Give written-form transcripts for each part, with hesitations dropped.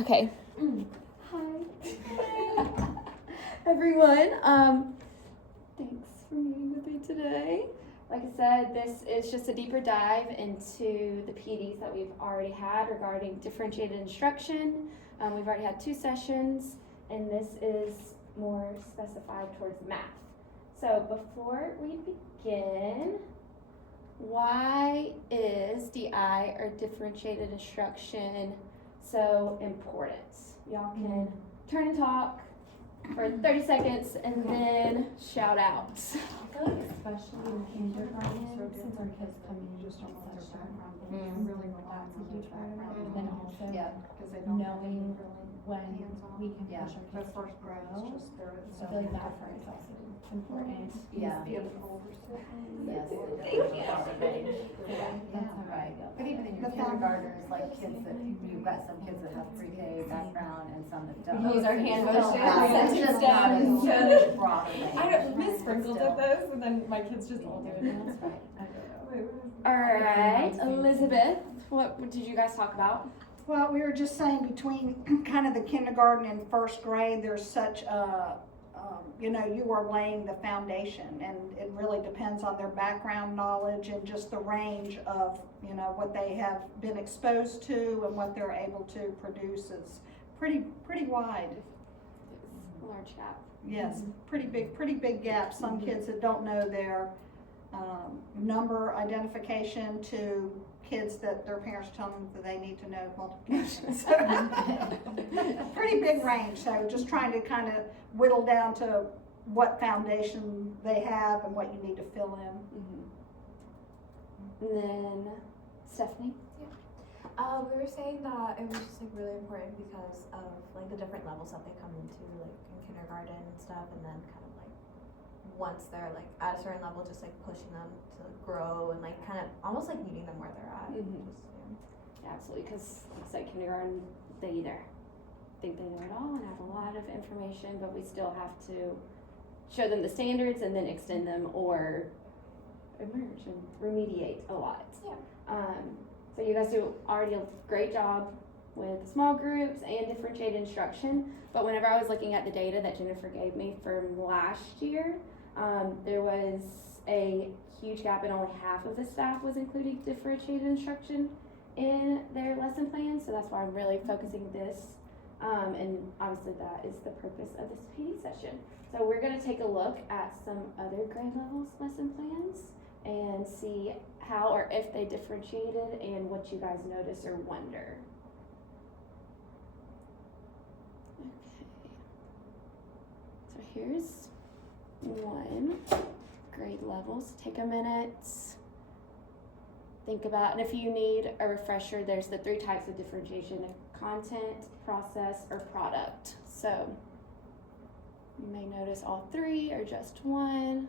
Okay. Hi. Everyone. Thanks for meeting with me today. Like I said, this is just a deeper dive into the PDs that we've already had regarding differentiated instruction. We've already had 2 sessions, and this is more specified towards math. So before we begin, why is DI, or differentiated instruction, so important? Y'all can turn and talk for 30 seconds and then shout out. I feel like especially in kindergarten, since our kids come in just from such different backgrounds, really that's a huge background. But then also knowing when we can push our kids to grow, I feel like that part is also important. Yeah. Yes. Thank you. That's right. But even in your kindergartners, like kids that, you've got some kids that have pre-K background and some that don't. We use our hand motions. It's just not as huge broader range. I know, Miss Sprinkle did this, and then my kids just all do it. That's right. All right, Elizabeth, what did you guys talk about? Well, we were just saying between kind of the kindergarten and first grade, there's such a, you are laying the foundation, and it really depends on their background knowledge and just the range of, what they have been exposed to and what they're able to produce is pretty wide. It's a large gap. Yes, pretty big gap. Some kids that don't know their number identification to kids that their parents tell them that they need to know multiplication. So, pretty big range. So just trying to kind of whittle down to what foundation they have and what you need to fill in. And then Stephanie. We were saying that it was just really important because of the different levels that they come into in kindergarten and stuff, and then kind of once they're at a certain level, just pushing them to grow and kind of almost meeting them where they're at. Yeah, absolutely, because like I said, kindergarten, they either think they know it all and have a lot of information, but we still have to show them the standards and then extend them or emerge and remediate a lot. Yeah. So you guys do already a great job with small groups and differentiated instruction, but whenever I was looking at the data that Jennifer gave me from last year, there was a huge gap and only half of the staff was including differentiated instruction in their lesson plan, so that's why I'm really focusing this, and obviously that is the purpose of this PD session. So we're going to take a look at some other grade levels lesson plans and see how or if they differentiated and what you guys notice or wonder. Okay, so here's one grade levels. Take a minute, think about, and if you need a refresher, there's the 3 types of differentiation: content, process, or product. So you may notice all 3 or just one.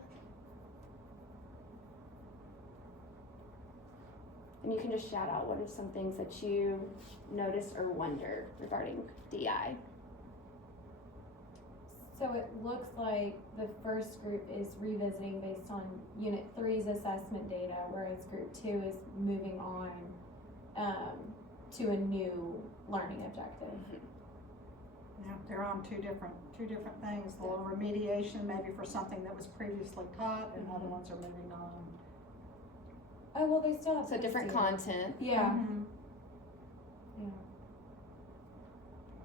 And you can just shout out what are some things that you notice or wonder regarding DI. So it looks like the first group is revisiting based on Unit 3's assessment data, whereas Group 2 is moving on to a new learning objective. Yeah, they're on two different things. A little remediation maybe for something that was previously taught, and other ones are moving on. Oh, well, they still have So different content. Yeah. Yeah.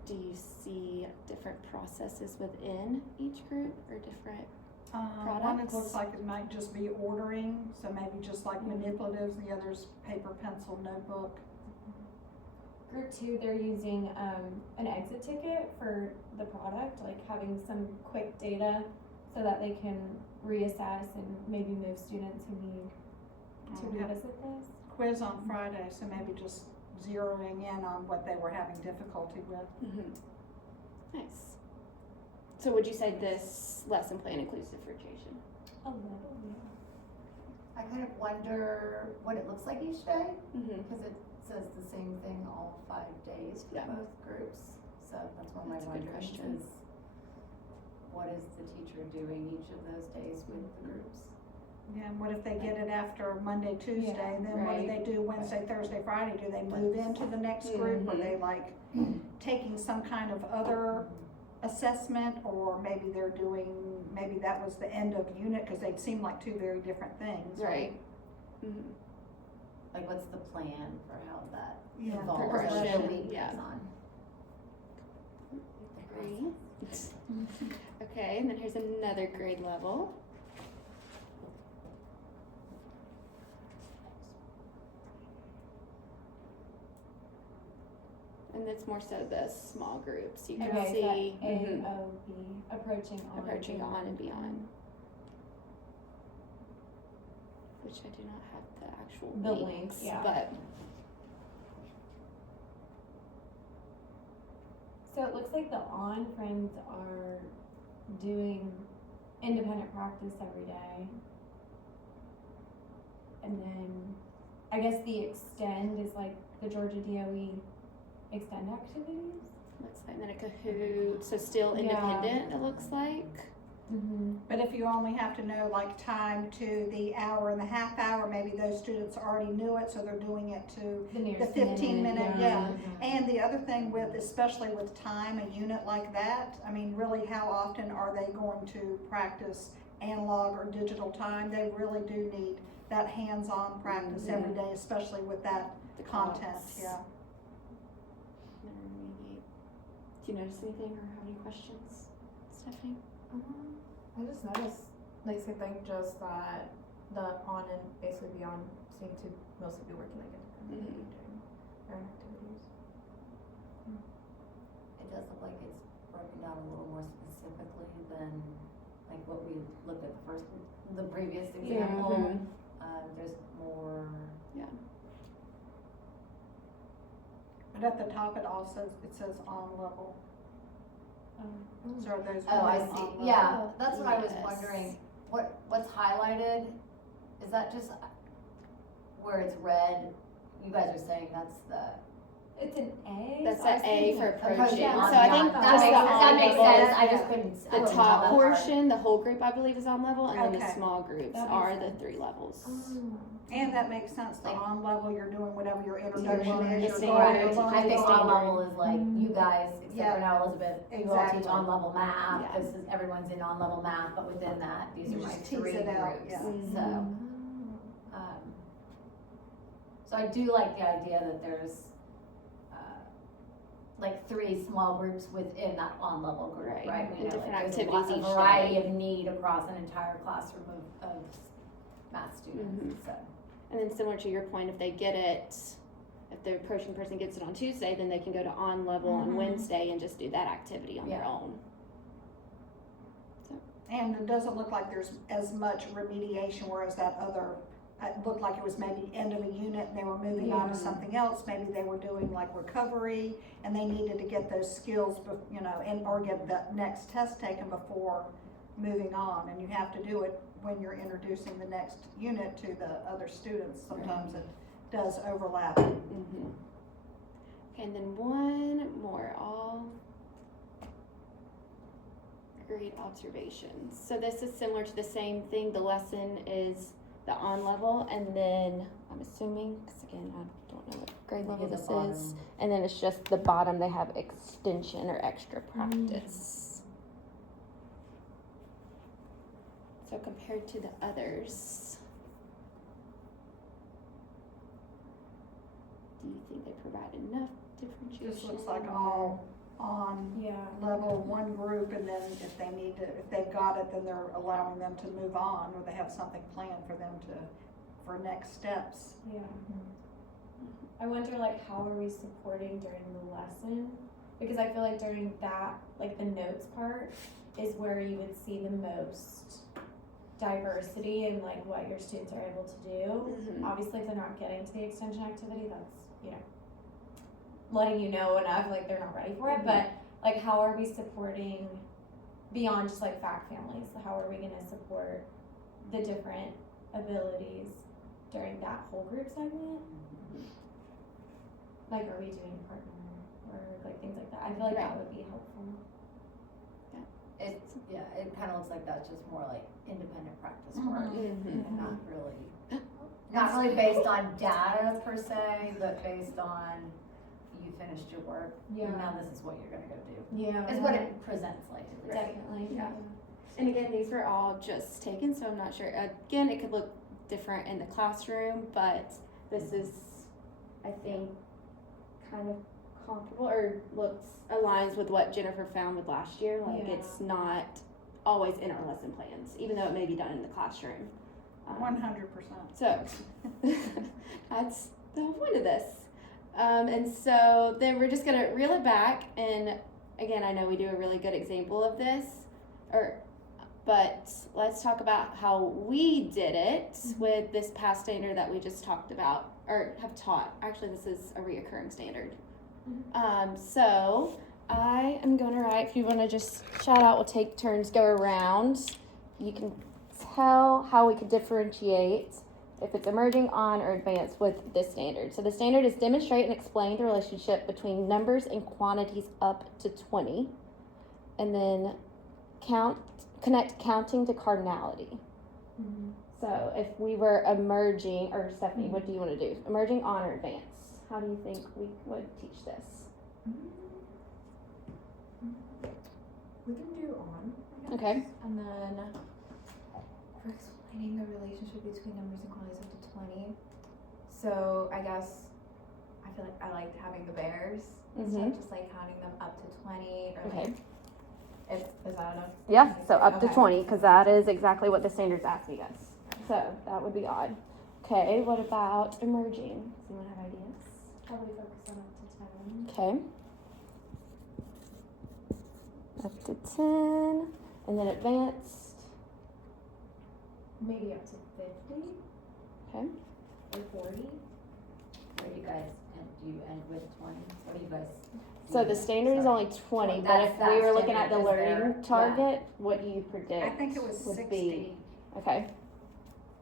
Do you see different processes within each group or different One products? that looks like it might just be ordering, so maybe just like manipulatives, the other's paper, pencil, notebook. Group 2, they're using an exit ticket for the product, having some quick data so that they can reassess and maybe move students who need to revisit this. Quiz on Friday, so maybe just zeroing in on what they were having difficulty with. Nice. So would you say this lesson plan includes differentiation? A little, I kind of wonder what it looks like each day, Mm-hmm. because it says the same thing all 5 days for both groups. So that's one of my That's a good wonders question. is, what is the teacher doing each of those days with the groups? Yeah, and what if they get it after Monday, Tuesday, Yeah, then what do right. they do Wednesday, Thursday, Friday? Do they move into the next group, or they taking some kind of other assessment, or maybe they're doing, maybe that was the end of unit, cause they'd seem like two very different things, right? Mhm. Like, what's the plan for how that Yeah. evolves as Progression, the week yeah. goes on? Agree. Okay, and then here's another grade level. And it's more so the small groups, you can Okay, see. so that mhm, AOB, approaching on. approaching on and beyond. Which I do not have the actual The links, links, yeah. but So it looks like the On friends are doing independent practice every day. And then, I guess the Extend is like the Georgia DOE Extend activities? looks like then a Kahoot, so still Yeah. independent, it looks like. Mm-hmm. But if you only have to know like time to the hour and the half hour, maybe those students already knew it, so they're doing it to The nearest 15 minute, yeah. Mhm. And the other thing with, especially with time, a unit like that, I mean, really, how often are they going to practice analog or digital time? They really do need that hands-on practice every day, especially with that The content, clocks. yeah. Intermediate. Do you notice anything or have any questions, Stephanie? I just noticed, like, same thing, just that the On and basically Beyond seem to mostly be working like independently during their activities. It does look like it's broken down a little more specifically than like what we looked at the previous example. Mhm. There's more. But at the top, it says on level. So are those? Oh, I really on see. level? Yeah, that's what I was Yes. wondering. What's highlighted, is that just where it's red? You guys are saying that's the. It's an A? That's so I the was A thinking- for Approaching approaching, so on I beyond. think That just makes the sense. on That makes level sense. is I just couldn't. I the wasn't top on that part. portion, the whole group I believe is on level, and then the Okay. small groups That makes are the sense. 3 levels. And that makes sense, the Like- on level, you're doing whatever your You're introduction learning is, the you're going, you're standard. learning I think the on standard. level is like you guys, except Yeah. for now Elizabeth, you all Exactly. teach on level math, Yeah. because everyone's in on level math, but within that, these You are my just tease 3 it out, groups, yeah. so. So I do like the idea that there's, like 3 small groups within that on level group, Right. right? And We know, different like, there's activities a each variety day. of need across an entire classroom of math students, Mhm. so. And then similar to your point, if they get it, if the approaching person gets it on Tuesday, then they can go to on level on Mhm. Wednesday and just do that activity on their Yeah. own. And it doesn't look like there's as much remediation, whereas that other, it looked like it was maybe end of a unit and they were moving on to something else. Maybe they were doing like recovery and they needed to get those skills, or get the next test taken before moving on. And you have to do it when you're introducing the next unit to the other students. Sometimes it does overlap. Mm-hmm. Okay, and then one more, all grade observations. So this is similar to the same thing. The lesson is the on level, and then I'm assuming, because again, I don't know what grade I think level at the this bottom. is, and then it's just the bottom, they have extension or extra practice. So compared to the others, do you think they provide enough differentiation? This looks like all on Yeah. level one group, and then if they need to, if they've got it, then they're allowing them to move on, or they have something planned for them for next steps. Yeah. I wonder like how are we supporting during the lesson? Because I feel like during that, like the notes part is where you would see the most diversity in like what your students are able to do. Mhm. Obviously, if they're not getting to the extension activity, that's, letting you know enough, like they're not ready for it. But like how are we supporting beyond just like fact families? How are we gonna support the different abilities during that whole group segment? Like, are we doing partner or like things like that? I feel like that Right. would be helpful. It kind of looks like that's just more like independent practice Mhm. work, Mhm. and not really based on data per se, but based on you finished your work, Yeah. now this is what you're gonna go do. Yeah. Is what it presents like, at least. Definitely. Yeah. And again, these were all just taken, so I'm not sure. Again, it could look different in the classroom, but this is, I think, kind of comparable or aligns with what Jennifer found with last year. Like Yeah. it's not always in our lesson plans, even though it may be done in the classroom. 100%. So that's the whole point of this. And so then we're just gonna reel it back, and again, I know we do a really good example of this, but let's talk about how we did it with this past standard that we just talked about, or have taught. Actually, this is a reoccurring standard. So I am gonna write, if you wanna just shout out, we'll take turns, go around. You can tell how we could differentiate if it's emerging, on, or advanced with this standard. So the standard is demonstrate and explain the relationship between numbers and quantities up to 20. And then connect counting to cardinality. So if we were emerging, or Stephanie, what do you want to do? Emerging, on, or advanced? How do you think we would teach this? We can do on. I guess. Okay. And then for explaining the relationship between numbers and quantities up to 20. So I guess I feel like I liked having the bears instead of just like counting them up to 20 or Okay. like. Is that enough? Yeah, so up to Okay. 20, because that is exactly what the standard's asking us. So that would be odd. Okay, what about emerging? Does anyone have ideas? Probably focus on up to 10. Okay. Up to 10, and then advanced. Maybe up to 50 Okay. or 40. Where do you guys, do you end with 20? What do you guys? So the standard is only 20, but if we were looking at the learning target, what do you predict? I think it was would 60. be? Okay.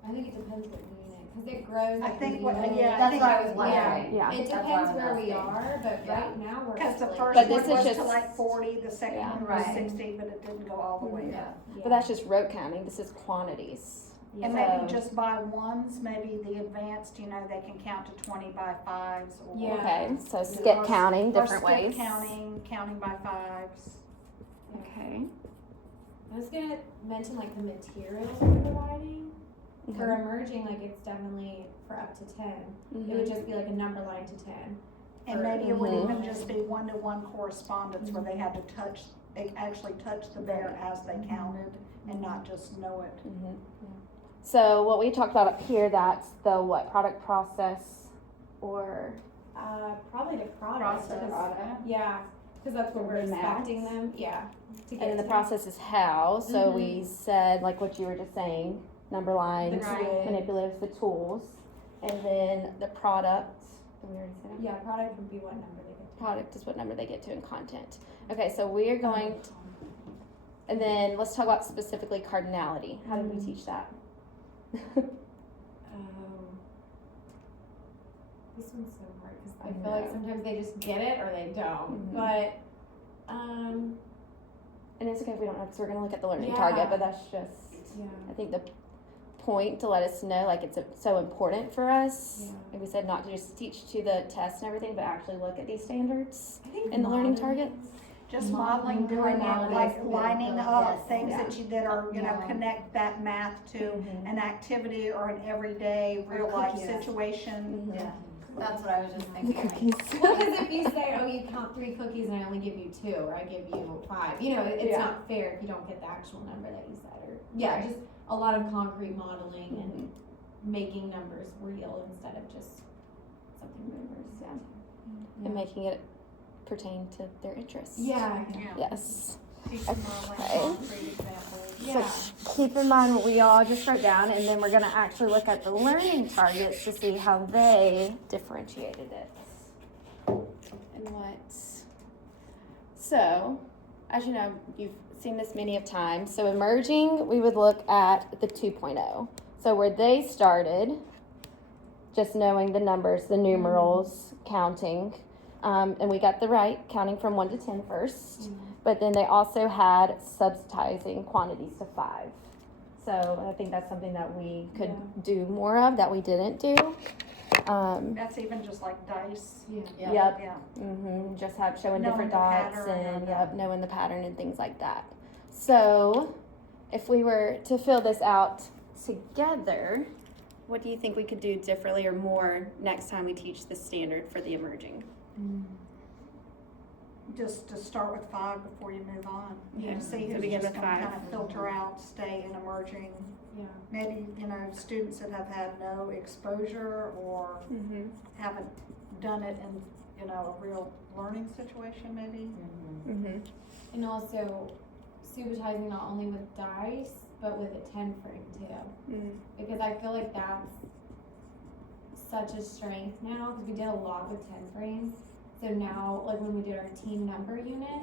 I think it depends what unit, because it grows. I like think we what, go. yeah, I That's think, what I was wondering. Yeah. It That's why depends I'm where we asking. are, but Yeah. right now we're. because the like- first But one this is was to just- like 40, the second Yeah. one was Right. 60, but it didn't go all the way Yeah. up. But that's just rote counting. This is quantities. And So- maybe just by ones, maybe the advanced, they can count to 20 by fives, or. Yeah. Okay, so skip or- counting, or different skip ways. counting by fives. Okay. I was gonna mention like the materials we're providing. For Okay. emerging, like it's definitely for up to 10. It Mhm. would just be like a number line to 10. And Or- maybe it would Mhm. even just be one-to-one correspondence where they had to actually touch the bear as they counted and not just know it. Mhm. So what we talked about up here, that's the what, product process or Probably the product. Process. 'cause- product? Yeah, because that's what we're The math. expecting them. Yeah. To And then the to. process is how. So we said, like what you were just saying, number lines, Right. manipulatives, the tools, and then the product. Did we already say that? Yeah, product would be what number they get. Product is what number they get to in content. Okay, so we are going, and then let's talk about specifically cardinality. How did we teach that? This one's so hard because I I feel like know. sometimes they just get it or they don't. Mhm. But And it's okay if we don't know because we're going to look at the learning Yeah. target, but that's just, yeah. I think, the point to let us know, like, it's so important for us. Yeah. Like we said, not to just teach to the test and everything, but actually look at these standards I think in the learning modeling- targets. Just Modeling modeling, doing it, cardinality like is good, lining but up yes, things yeah. that are, Yeah. connect that math to Mhm. an activity or an everyday, Or real life cookies. situation. Mhm. Yeah, that's what I was just thinking. Well, because if you say, oh, you count 3 cookies and I only give you 2, or I give you 5, it's Yeah. not fair if you don't get the actual number that you said. Or just a lot of concrete modeling and making numbers real instead of just something numbers. And making it pertain to their interests. Yeah. Yes. Teach them modeling, Okay. concrete examples. Yeah. So keep in mind what we all just wrote down, and then we're going to actually look at the learning targets to see how they differentiated it. And what. So, as you know, you've seen this many of times. So emerging, we would look at the 2.0. So where they started, just knowing the numbers, the numerals, counting, and we got the right, counting from 1 to 10 first. But then they also had subsidizing quantities to 5. So I think that's something that we could do more of that we didn't do. That's even just like dice. Yeah. Yep. Yeah. Just have showing Knowing different the dots pattern and and yep, knowing the pattern and things like that. So, if we were to fill this out together, what do you think we could do differently or more next time we teach the standard for the emerging? Just to start with 5 before you move on. Yeah. See So who's begin just with gonna 5. kind of filter out, stay in emerging. Yeah. Maybe, students that have had no exposure or haven't done it in, a real learning situation maybe. And also supervising not only with dice, but with a 10 frame too. Because I feel like that's such a strength now, because we did a lot with 10 frames. So now, like when we did our team number unit,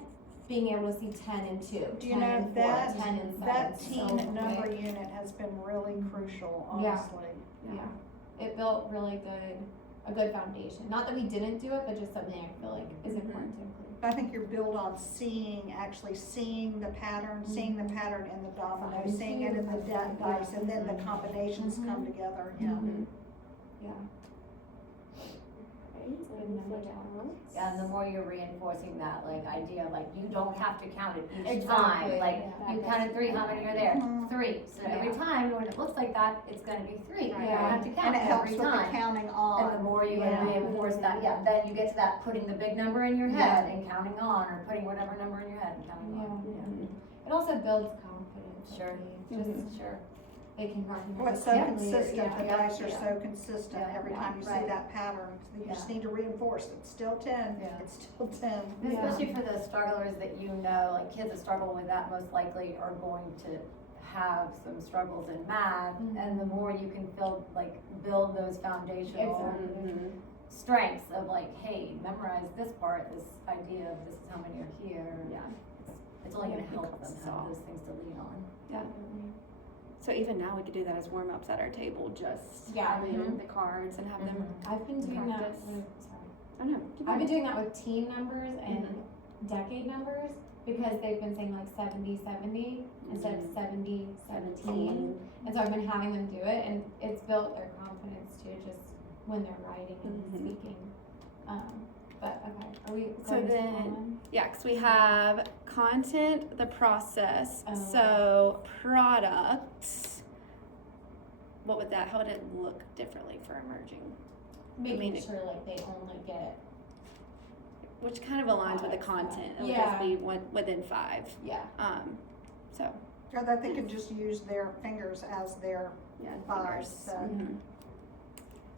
being able to see 10 and 2, Do you 10 know and 4, that 10 and 7. that so team number quick. unit has been really crucial, Yeah. honestly. Yeah, it built a good foundation. Not that we didn't do it, but just something I feel like is important to include. I think you're built on actually seeing the pattern, seeing the pattern in the domino, Fine. seeing it in the dice, and then the combinations come together, yeah. Yeah. Yeah, and the more you're reinforcing that, like, idea, like, you don't have to count it each Exactly. time, like, Yeah. you counted 3, how many are there? Mhm. 3, so every Yeah. time, when it looks like that, it's gonna be 3, you don't Yeah. have to count And it helps every with the time. counting And the on. more you Yeah. reinforce that, yeah, then you get to that, putting the big number in your head and counting on, or putting whatever number in your head and counting on. It also builds confidence. I Sure. think. Just Sure. they can recognize. What's so it consistent, later. the Yeah. dice are Yeah. so consistent, Yeah. every Yeah. time you see Right. that pattern, you just Yeah. need to reinforce, it's still 10, Yeah. it's still 10. Yeah. Especially for the strugglers that like kids that struggle with that most likely are going to have some struggles in math, and the more you can build those foundational Exactly. strengths of like, hey, memorize this part, this idea of this is how many are here. Yeah. It's only gonna Yeah, help them so. have those things to lean on. So even now we could do that as warm-ups at our table, just Yeah. having the cards and have them. I've been doing that Practice. with, sorry. I don't know. I've been doing that with team numbers and decade numbers, because they've been saying like 70-70 instead of 70-17. And so I've been having them do it, and it's built their confidence too, just when they're writing and speaking. But okay, are we So going to then- common? Yeah, because we have content, the process. Oh. So products. How would it look differently for emerging? Making mean, sure like they only get, Which kind of aligns with the Products, content. It would yeah. just be within 5. yeah. So Or that they could just use their fingers as their yeah, fives, fingers. so. Mhm.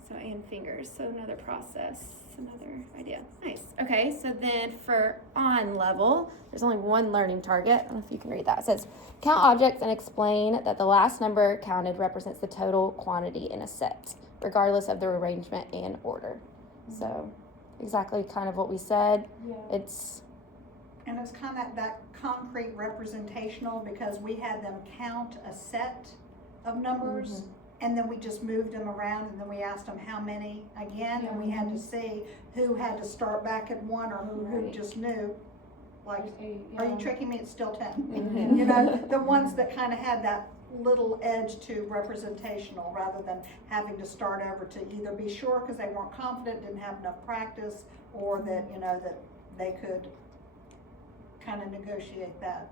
So and fingers. So another process, another idea. Nice. Okay. So then for on level, there's only one learning target. I don't know if you can read that. It says count objects and explain that the last number counted represents the total quantity in a set, regardless of the arrangement and order. So exactly kind of what we said. Yeah. It's And it's kind of that concrete representational, because we had them count a set of numbers, and then we just moved them around, and then we asked them how many again, and we had to see who had to start back at 1 or who Right. just knew. Like, Yeah. are you tricking me? It's still 10. Mhm. The ones that kind of had that little edge to representational, rather than having to start over to either be sure because they weren't confident, didn't have enough practice, or that, that they could kind of negotiate that.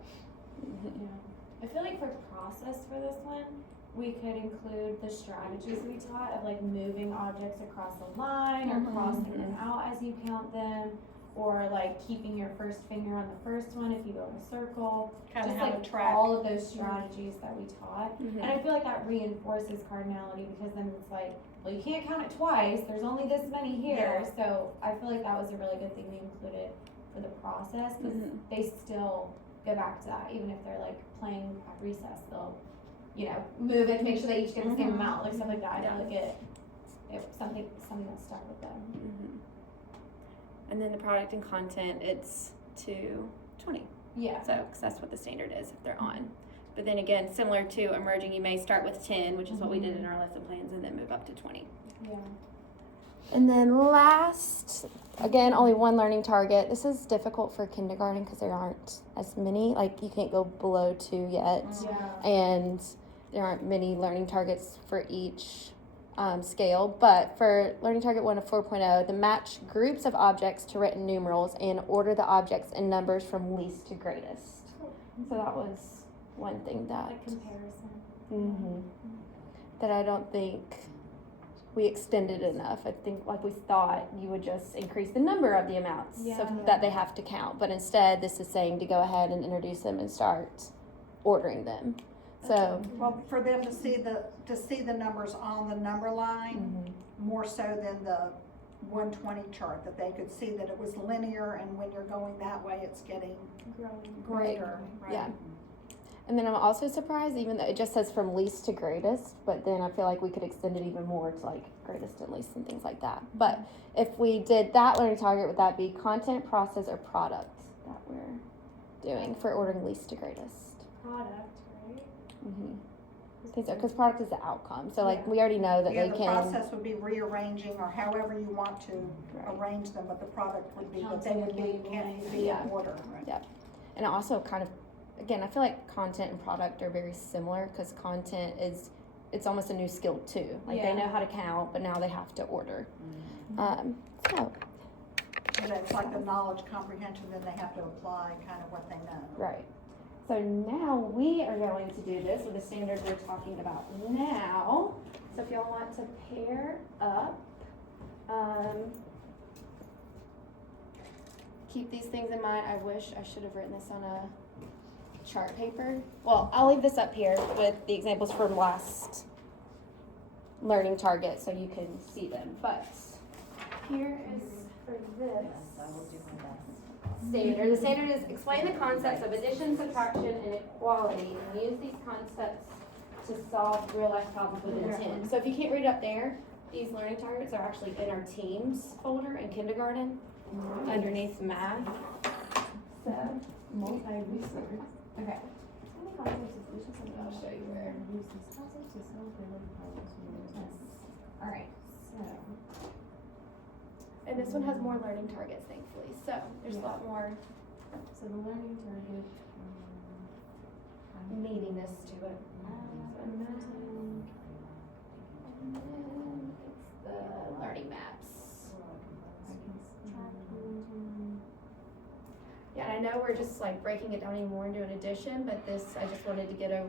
Yeah. I feel like for process for this one, we could include the strategies we taught of like moving objects across a line or crossing them out as you count them, or like keeping your first finger on the first one if you go in a circle. Kind of Just have like a track. all of those strategies that we taught. Mhm. And I feel like that reinforces cardinality, because then it's like, well, you can't count it twice, there's only this many here. So I feel like that was a really good thing we included for the process, because they still go back to that, even if they're like playing at recess, they'll, move it to make sure they each get the same amount, like stuff like that. I feel like it something that stuck with them. And then the product and content, it's to 20. Yeah. So, because that's what the standard is if they're on. But then again, similar to emerging, you may start with 10, which is what we did in our lesson plans, and then move up to 20. Yeah. And then last, again, only one learning target. This is difficult for kindergarten because there aren't as many. Like, you can't go below 2 yet. Yeah. And there aren't many learning targets for each scale, but for learning target 1 of 4.0, the match groups of objects to written numerals and order the objects in numbers from least to greatest. So that was one thing that Like comparison. that I don't think we extended enough. I think like we thought you would just increase the number of the amounts so Yeah. that they have to count, but instead this is saying to go ahead and introduce them and start ordering them. So Well, for them to see the numbers on the number line, more so than the 120 chart, that they could see that it was linear, and when you're going that way, it's getting greater, right? yeah. And then I'm also surprised, even though it just says from least to greatest, but then I feel like we could extend it even more to like greatest and least and things like that. But if we did that learning target, would that be content, process, or product that we're doing for ordering least to greatest? Product, right? I think so, because product is the outcome. So like we already know that Yeah, they the can. process would be rearranging or however you want to arrange them, but the product would be that they would be in order. And also kind of, again, I feel like content and product are very similar because content it's almost a new skill too. Like they know how to count, but now they have to order. So And it's like the knowledge comprehension, then they have to apply kind of what they know. right. So now we are going to do this with the standard we're talking about now. So if y'all want to pair up, keep these things in mind. I wish I should have written this on a chart paper. Well, I'll leave this up here with the examples from last learning target so you can see them. But here is for this standard. The standard is explain the concepts of addition, subtraction, and equality, and use these concepts to solve real life problems with intent. So if you can't read up there, these learning targets are actually in our teams folder in kindergarten underneath math. So Multi-resource. Okay. I'll show you where. Alright, so. And this one has more learning targets, thankfully. So there's a lot more So the learning target. meatiness to it. And then it's the learning maps. Yeah, and I know we're just like breaking it down even more into an addition, but this, I just wanted to get an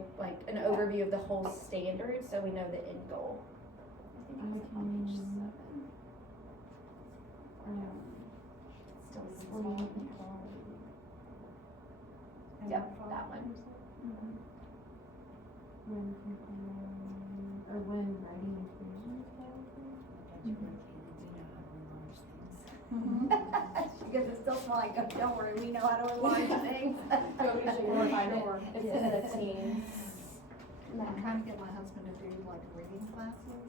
overview of the whole standard so we know the end goal. I think it's on page 7. Still Yep, that one. When writing equations. Because it's still small, like, oh, don't worry, we know how to enlarge things. Do you want me to show you where to find it? It's in the teams. I'm trying to get my husband to do like reading classes,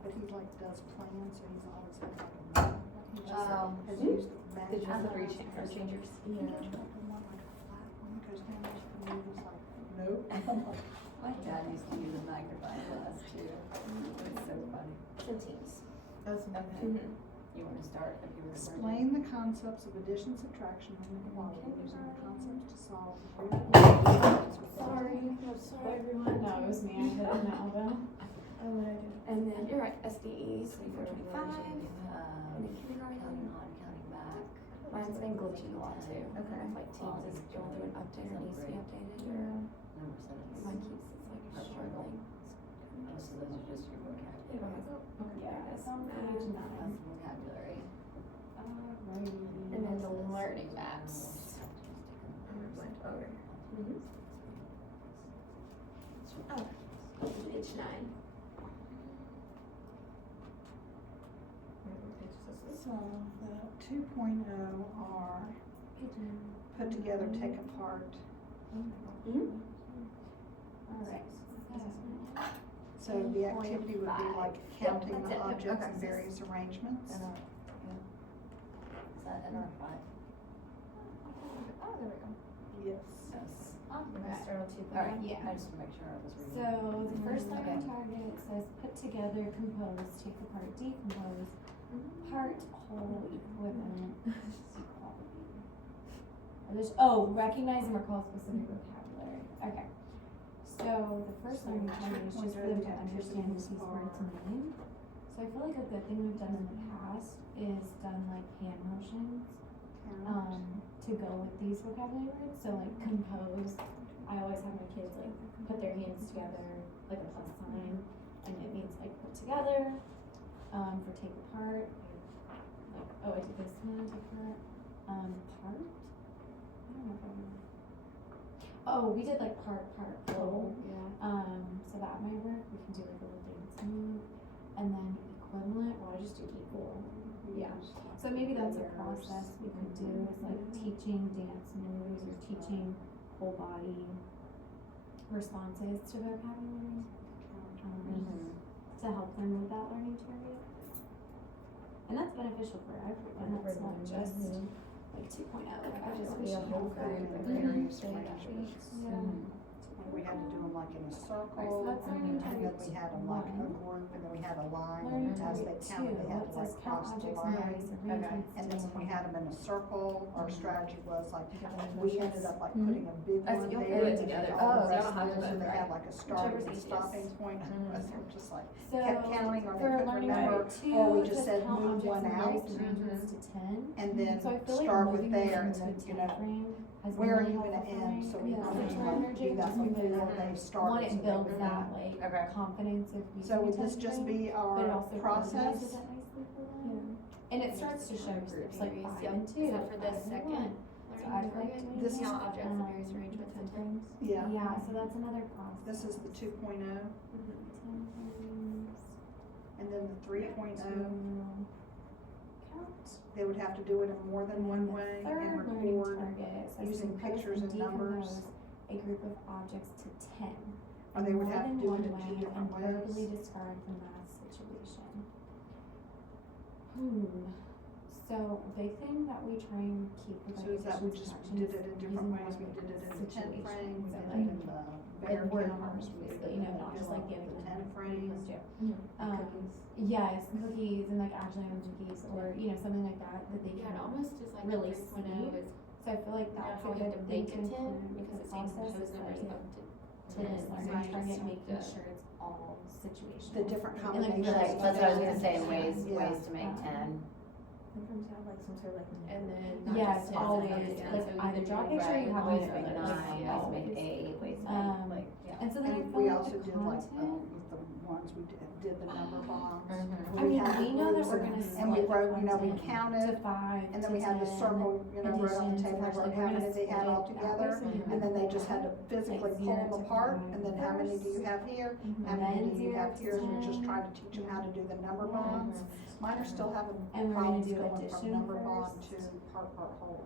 but he like does plans, so he's always like, he just has used the magic. Did you have the for changers? He just got the one like a flat one, because then he was like, nope. My dad used to use a magnifying glass too. It was so funny. It's in teams. Okay. You wanna start if you were. Explain the concepts of addition, subtraction, and equality using the concepts to solve real Sorry, everyone. No, it was me, I didn't know though. Oh, what I do? And then you're right, SDEs, 425. And then kindergarten. Counting on, counting back. Mine's been glitching a lot too. Okay. Like Teams is going through an update or needs to be updated. Or Number sentences. mine keeps it's like struggling. Oh, so those are just your vocabulary. Yeah, it is. Page 9. That's vocabulary. And then the learning maps. Went over. Oh, page 9. So the 2.0 are put together, take apart. Alright. So the activity would be like counting that's the it. objects Okay. in various arrangements. Is that in our five? Oh, there we go. Yes. Yes. Start on 2.0. Alright, Yeah. I just wanna make sure I was reading. So the first Okay. learning target says put together, compose, take apart, decompose, part, whole, equivalent. Recognize and recall specific vocabulary. Okay. So So the first learning target is just for them to understand what these words mean. So I feel like a good thing we've done in the past is done like hand motions, to go with these vocabulary words. So like compose, I always have my kids like put their hands together like a plus sign, and it means like put together. For take apart, like, oh, I did this one, take apart. Part? I don't know if I remember. Oh, we did like part, whole. So that might work. We can do like a little dance move. And then equivalent, well, I just do equal. Yeah. So maybe that's a process we could do, is like teaching dance moves or teaching whole body responses to vocabulary. To help them with that learning target. And that's beneficial for everyone, that's not just like 2.0. I just Like, be a whole group of various ranges. We had to do them like in a circle, Right, so that's learning and then target we had them like a one. group, and then we had a line, Learning and as they target counted, they 2, had it to like says count cross the objects and line. various arrangements. And then when we had them in a circle, our strategy was like, we ended up like Mhm. putting a big Oh, so one you'll there, put it and together. then all Oh, the so rest you don't have of to them, so both, they had right. like a starting Whichever's and easiest. stopping point, and they were just like, So kept counting, or they for couldn't learning remember, target 2, or we it just says said count move objects one and out, various arrangements to 10. and then So I feel like start with moving there, them and into then, a you time know, frame has where are been you really gonna helpful end, for so me. we Yeah. kind of For like energy, do that just because before they start. one, it so they builds would that know. like Okay. confidence of using So a would this time just frame, be but it our also process? organizes it nicely for them. And it starts to show groups like 5 Yep. and 2, Except for this 5 and second 1. So I learning like target, doing This is- count objects and various arrangements and frames. Yeah. Yeah, so that's another process. This is the 2.0, Time frames and then the 3.0, to count. they would have to do it in more than one way and Third learning record. target says using compose pictures and numbers. decompose a group of objects to 10. Or they would more have to than do it one in way 2 different and verbally ways. describe the math situation. So a big thing that we try and keep with So is that we just did it in different ways, we did it in the 10 frame, we did it in the bear word counters, we did it you in know, not just like the giving them 10 frame. Yes, cookies and like actually on cookies or, you know, something like that that they Yeah, can it almost is like really 3.0 is, So I feel like you know that's how a we have good to thing make to it 10 include with because the it's saying process compose is numbers that up to to this So learning I target, just making have to- sure it's all situational. The different And like combinations. really- Right, that's what I was gonna say, Yeah. ways to make Yeah. 10. Sometimes you have like some sort of like. and then not Yes, just 10, always, so like, you either can draw a do picture or you have Ways it to make like, 9, ways to always. make 8, ways to Um, make, like, yeah. And so then I And feel we like also the did like, content, with the ones we did the number bonds. Mhm. I mean, had we know that groups we're and- gonna And we split the wrote, you know, we content to counted, 5 and then to we had the 10 circle, you know, right on the additions, table, and wrote actually how we're many gonna they had split all it that way, together. so you And then they can just had to physically like pull 0 them to apart, 5 and then how many do you first. have here? Mhm. How And many then do you 0 have to here? We're just 10. trying to teach them how to do the number Yeah. bonds. Mine are still having And we're gonna problems do going from addition number bond first. to part whole.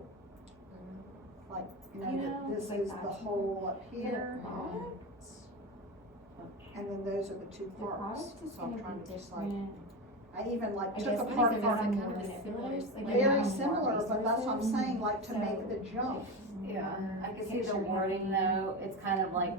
Like, You that know, this like is the that. whole up For here, the product, and then those are the two the parts. product is So I'm gonna trying be to just like, different. I even like I took guess apart because part, it's kind more of manipulative, similar, like very you have more similar, but that's what I'm resources. saying, like to So- make the jump. Yeah, I can see Picture the wording heavy. though, it's kind of like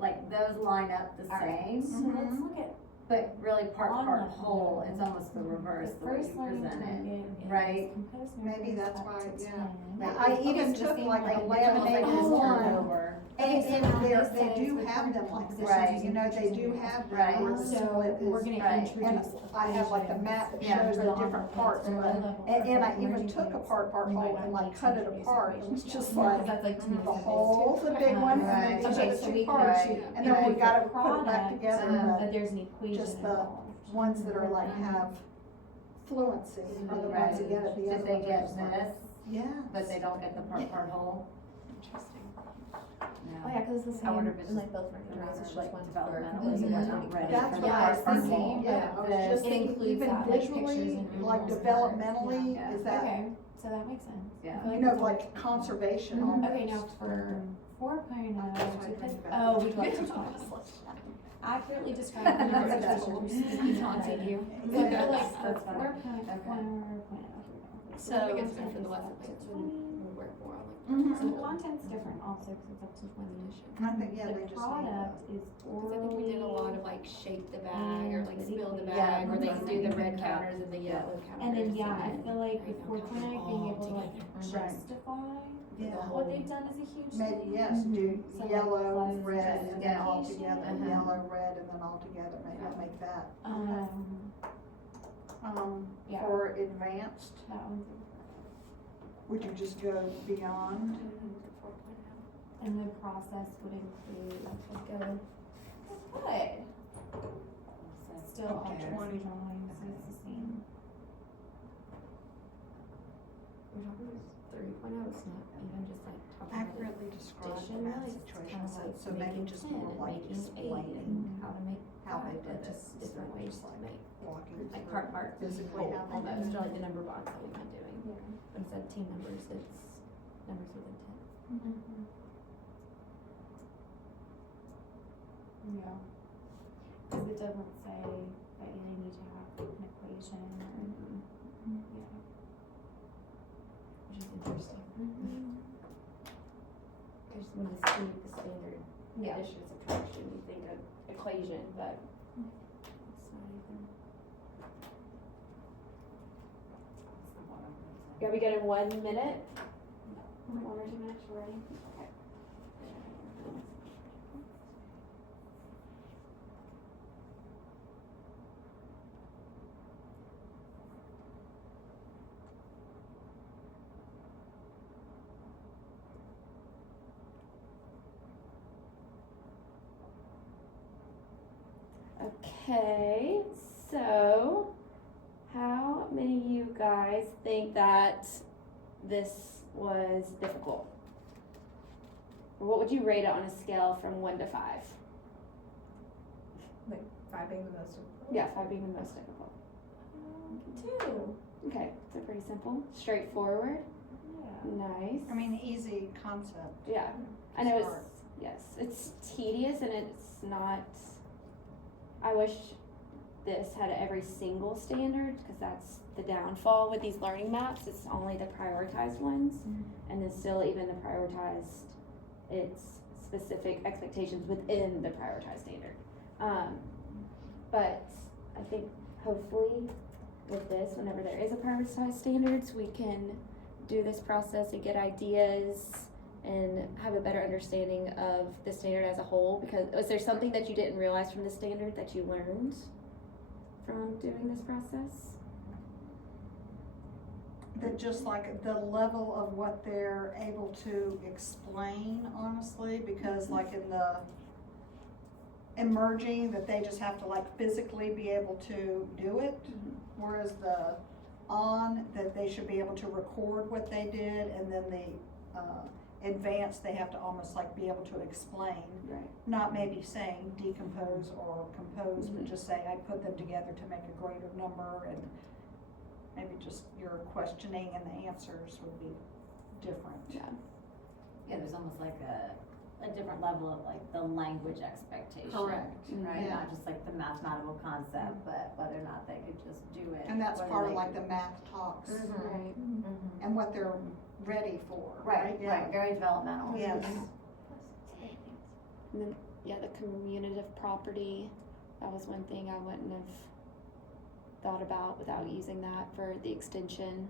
like those line up the Alright, same, so Mhm. let's look at but really part On the whole, whole. it's almost the reverse, the the way first you learning present target it, is right? compose Maybe numbers that's up why, to yeah. 10. Right. I Okay, even so took same like way. a Like, it's almost like laminated it's turned one, over. and So they this do says have the them like composition this, Right. you know, they do have Right. them where the So split we're is. gonna right. And introduce. I have like the map that Yeah, shows for the the different envelope, parts, for but, the level, and I for even emerging took points. apart We might whole not and like need cut to it introduce apart, and equations it's just now, like, because that's like to me the the whole, the big one, and then Right. these are Okay, the so two we parts, could, and then we for gotta the put it back product, together, that but there's an equation just the involved. ones that are like have fluency are the ones that get it, the Did other they ones are get just like, this, yeah. but they don't get the part whole? Interesting. Oh yeah, cause it's the I wonder same if it's in just like both learning targets, it's just like one for developmentally, the they're not ready That's for what the I was part thinking, whole. yeah, I was This- just It thinking, includes even that, like, pictures visually, and like images. developmentally, Yeah. is that, Okay, so that makes sense. Yeah. I feel you like know, that's a- like conservation Mhm. almost. Okay, now for 4.0, That's what I we think could, about. oh, we got to accurately describe the numbers That's of cool. speaking Taunted pattern. you. So I feel Yeah, like that's for fine. 4.0, So that makes sense for the lesson plans we'll work more on Mhm. So the content's different also, because it's up to 20. I think, yeah, they The just need product is Because I think we did a lot of like shape the bag or like and spill the video. bag, or they Yeah. do the red counters and the yellow counters. And then, yeah, I then feel like bring with them 4.0 being all able to like together. justify Yeah. the whole. What they've done is a huge Maybe, thing. yes, do Some yellow, plus red, and then all justification. together, yellow, red, and then all together, maybe I'll make that. Yeah. For advanced, That one's, would you just go beyond? and the process would include, like, Good. still all Okay. 20 drawings, so it's the same. We're talking about 3.0, it's not even just like talking about Accurately describe the addition, math like, situation, kind of like so maybe making just 10 more and like making 8 explaining and how to make how they 5, did but it, just instead different of ways just to like make, walking like through part physically how they almost, did or it. like the number box that we've been doing. But instead of team numbers, it's numbers within 10. Yeah. Cause it doesn't say that you need to have an equation or, yeah. Which is interesting. I just want to see the standard Yeah. addition, subtraction, you think of equation, but it's not even. Are we good in 1 minute? 1 or 2 minutes, we're ready? Okay. Okay, so how many of you guys think that this was difficult? Or what would you rate it on a scale from 1 to 5? Like 5 being the most difficult? Yeah, 5 being the most difficult. 2. Okay, so pretty simple, straightforward, Yeah. nice. I mean, easy concept. Yeah, I know Start. it's tedious and it's not, I wish this had every single standard, because that's the downfall with these learning maps, it's only the prioritized ones. And then still even the prioritized, it's specific expectations within the prioritized standard. But I think hopefully with this, whenever there is a prioritized standards, we can do this process and get ideas and have a better understanding of the standard as a whole. Because was there something that you didn't realize from the standard that you learned from doing this process? That just like the level of what they're able to explain, honestly, because like in the emerging, that they just have to like physically be able to do it, whereas the on, that they should be able to record what they did, and then the advanced, they have to almost like be able to explain, Right. not maybe saying decompose or compose, but just say I put them together to make a greater number, and maybe just your questioning and the answers would be different. Yeah. Yeah, there's almost like a different level of like the language expectation. Correct. Right, Yeah. not just like the mathematical concept, but whether or not they could just do it. And that's whether part of they like could- the math talks Right. and what they're ready for, Right, right? right, very developmental. Yes. And then, yeah, the commutative property, that was one thing I wouldn't have thought about without using that for the extension.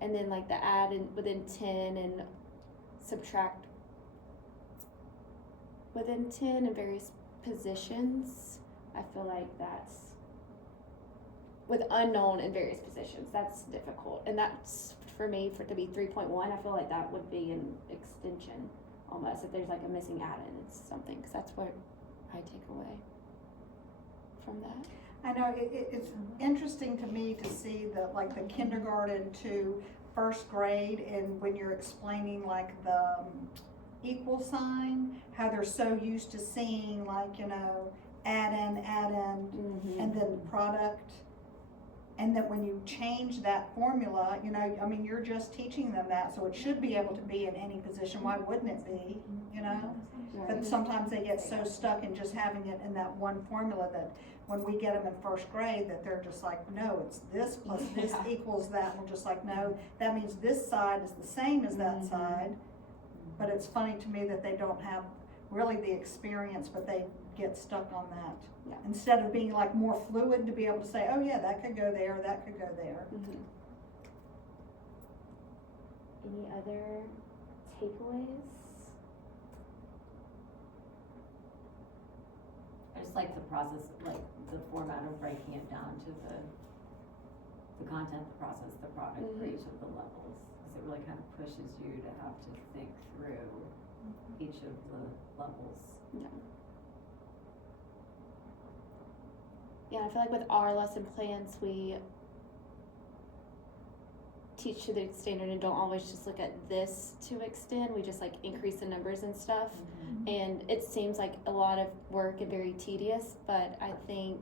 And then like the add in within 10 and subtract within 10 in various positions, I feel like that's, with unknown in various positions, that's difficult. And that's, for me, for it to be 3.1, I feel like that would be an extension almost, if there's like a missing add-in, it's something, because that's what I take away from that. I know, it's interesting to me to see the, like the kindergarten to first grade, and when you're explaining like the equal sign, how they're so used to seeing like, you know, add in, and then product. And that when you change that formula, you know, I mean, you're just teaching them that, so it should be able to be in any position, why wouldn't it be, you know? But sometimes they get so stuck in just having it in that one formula that when we get them in first grade, that they're just like, no, it's this plus this Yeah. equals that. We're just like, no, that means this side is the same as that side. But it's funny to me that they don't have really the experience, but they get stuck on that. Yeah. Instead of being like more fluid to be able to say, oh yeah, that could go there, that could go there. Any other takeaways? I just like the process, like the format of breaking it down to the content, the process, the product for each of the levels. Because it really kind of pushes you to have to think through each of the levels. Yeah. Yeah, I feel like with our lesson plans, we teach to the standard and don't always just look at this to extend. We just like increase the numbers and stuff. And it seems like a lot of work and very tedious, but I think,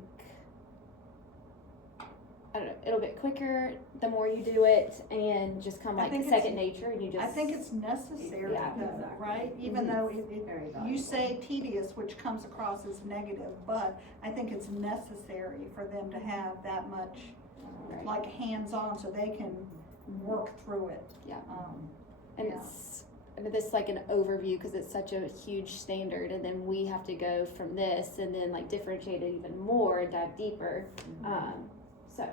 I don't know, it'll get quicker the more you do it and just come I like think second nature and you just. I think it's necessary Yeah. though, Exactly. right? Even though Very you valuable. say tedious, which comes across as negative, but I think it's necessary for them to have that much, Right. like, hands-on so they can work through it. Yeah. Yeah. And it's this like an overview because it's such a huge standard, and then we have to go from this and then like differentiate it even more and dive deeper. So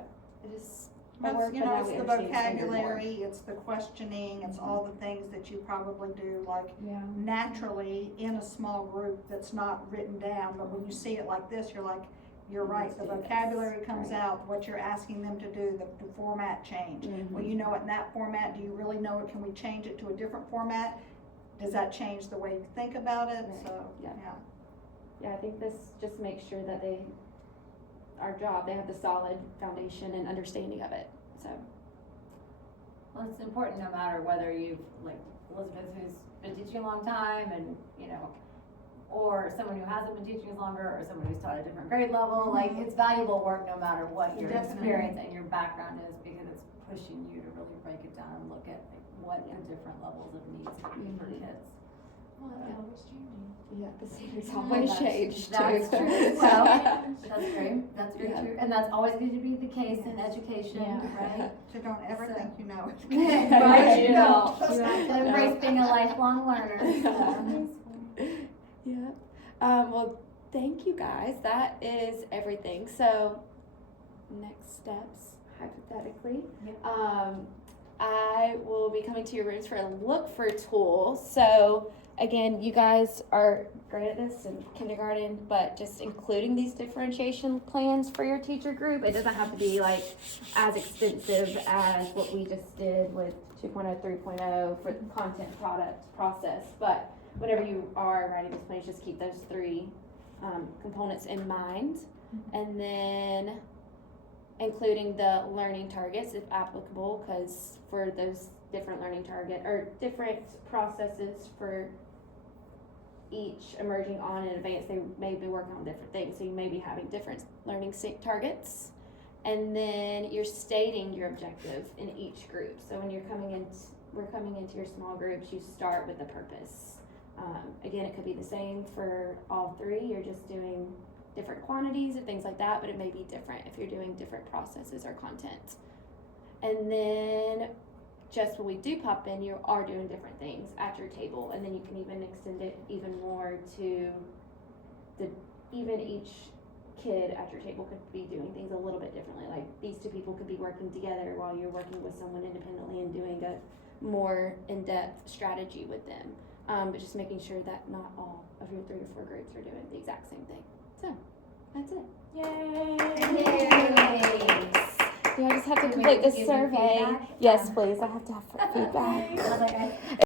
it is a But work, you but know, now it's we the understand standard more. vocabulary, it's the questioning, it's all the things that you probably do, like, Yeah. naturally in a small group that's not written down, but when you see it like this, you're like, you're right, the Let's do this. vocabulary comes Right. out, what you're asking them to do, the format change. Well, you know it in that format, do you really know it, can we change it to a different format? Does that change the way you think about it, Right. so, Yeah. yeah. Yeah, I think this just makes sure that they have the solid foundation and understanding of it. So Well, it's important no matter whether you've, like Elizabeth, who's been teaching a long time and, you know, or someone who hasn't been teaching as longer, or someone who's taught a different grade level, like, it's valuable work no matter what your Definitely. experience and your background is, because it's pushing you to really break it down and look at like what the different levels of needs could be for kids. Well, it's always changing. yeah, the standards Well, always that's- change too. that's true. Well, That's very Yeah. true, and that's always going to be the case in education, Yeah. right? So don't ever So- think you know it. Right, you no. don't. You have to embrace being a lifelong learner, so. Yeah. Well, thank you guys. That is everything. So, next steps, hypothetically. Yep. I will be coming to your rooms for a look for tools. So, again, you guys are great at this in kindergarten, but just including these differentiation plans for your teacher group. It doesn't have to be like as extensive as what we just did with 2.0, 3.0 for the content, product, process, but whenever you are writing these plans, just keep those three components in mind. And then including the learning targets if applicable, because for those different learning target or different processes for each emerging on in advance, they may be working on different things, so you may be having different learning targets. And then you're stating your objective in each group. So when we're coming into your small groups, you start with the purpose. Again, it could be the same for all three. You're just doing different quantities or things like that, but it may be different if you're doing different processes or content. And then just when we do pop in, you are doing different things at your table, and then you can even extend it even more to even each kid at your table could be doing things a little bit differently. Like these two people could be working together while you're working with someone independently and doing a more in-depth strategy with them. But just making sure that not all of your 3 or 4 groups are doing the exact same thing. So that's it. Yay! Do I just have to Do we complete have to this give you survey? feedback? Yes, please. I have to have feedback. I was like,